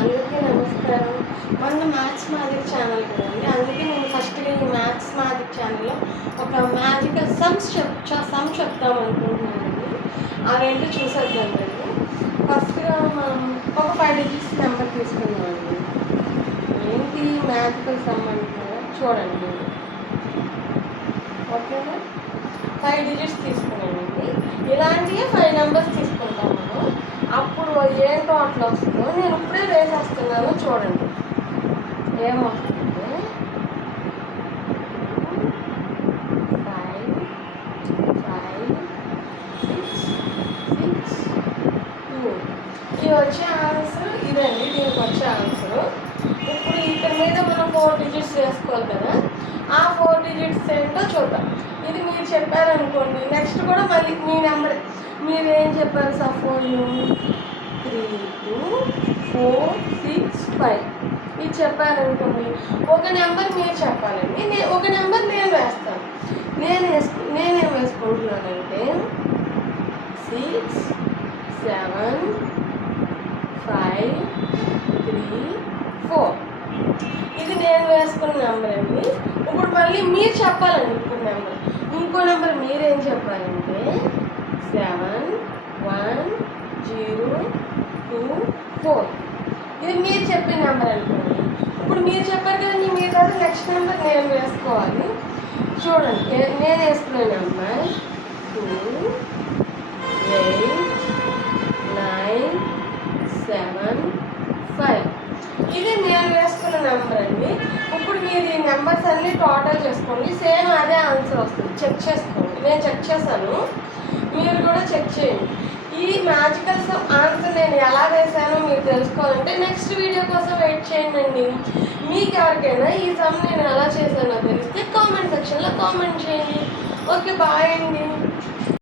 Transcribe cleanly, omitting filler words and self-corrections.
అందరికీ నమస్కారం. మన మ్యాథ్స్ మ్యాజిక్ ఛానల్ కదండి. అందుకే నేను ఫస్ట్గా ఈ మ్యాథ్స్ మ్యాజిక్ ఛానల్లో ఒక మ్యాజికల్ సమ్ చెప్తాం అనుకుంటున్నానండి. ఆ రెండు చూసేద్దాం రండి. ఫస్ట్గా మనం ఒక 5 డిజిట్స్ నెంబర్ తీసుకుందామండి. ఏంటి మ్యాజికల్ సమ్ అంటున్నారా? చూడండి. ఓకేనా? 5 డిజిట్స్ తీసుకున్నానండి. ఇలాంటివి 5 నెంబర్స్ తీసుకుంటాం మనం. అప్పుడు ఏంటో అట్లా వస్తుందో నేను ఇప్పుడే వేసేస్తున్నాను. చూడండి ఏమవుతుందంటే 5 5 6 6 2. ఇది వచ్చే ఆన్సర్ ఇదండి. దీనికి వచ్చే ఆన్సర్. ఇప్పుడు ఇక్కడ మీద మనం 4 డిజిట్స్ వేసుకోవాలి కదా. ఆ 4 డిజిట్స్ ఏంటో చూద్దాం. ఇది మీరు చెప్పారనుకోండి, నెక్స్ట్ కూడా మళ్ళీ మీ నెంబర్ మీరు ఏం చెప్పారు? సపోజ్ 3 2 4 6 5 ఇది చెప్పారనుకోండి. ఒక నెంబర్ మీరు చెప్పాలండి, ఒక నెంబర్ నేను వేస్తాను. నేనేం వేసుకుంటున్నానంటే 6 7 5 3 4. ఇది నేను వేసుకున్న నెంబర్ అండి. ఇప్పుడు మళ్ళీ మీరు చెప్పాలండి. ఇంకో నెంబర్ మీరేం చెప్పాలంటే 7 1 0 2 4. ఇది మీరు చెప్పిన నెంబర్ అనుకోండి. ఇప్పుడు మీరు చెప్పారు కదండి, మీరు కదా నెక్స్ట్ నెంబర్ నేను వేసుకోవాలి. చూడండి నేను వేసుకునే నెంబర్ 2 8 9 7 5. ఇది నేను వేసుకున్న నెంబర్ అండి. ఇప్పుడు మీరు ఈ నెంబర్స్ అన్నీ టోటల్ చేసుకోండి. సేమ్ అదే ఆన్సర్ వస్తుంది. చెక్ చేసుకోండి. నేను చెక్ చేశాను, మీరు కూడా చెక్ చేయండి. ఈ మ్యాజికల్ ఆన్సర్ నేను ఎలా వేసానో మీరు తెలుసుకోవాలంటే నెక్స్ట్ వీడియో కోసం వెయిట్ చేయండి. మీకు ఎవరికైనా ఈ సమ్ నేను ఎలా చేశానో తెలిస్తే కామెంట్ సెక్షన్లో కామెంట్ చేయండి. ఓకే, బాయ్ అండి.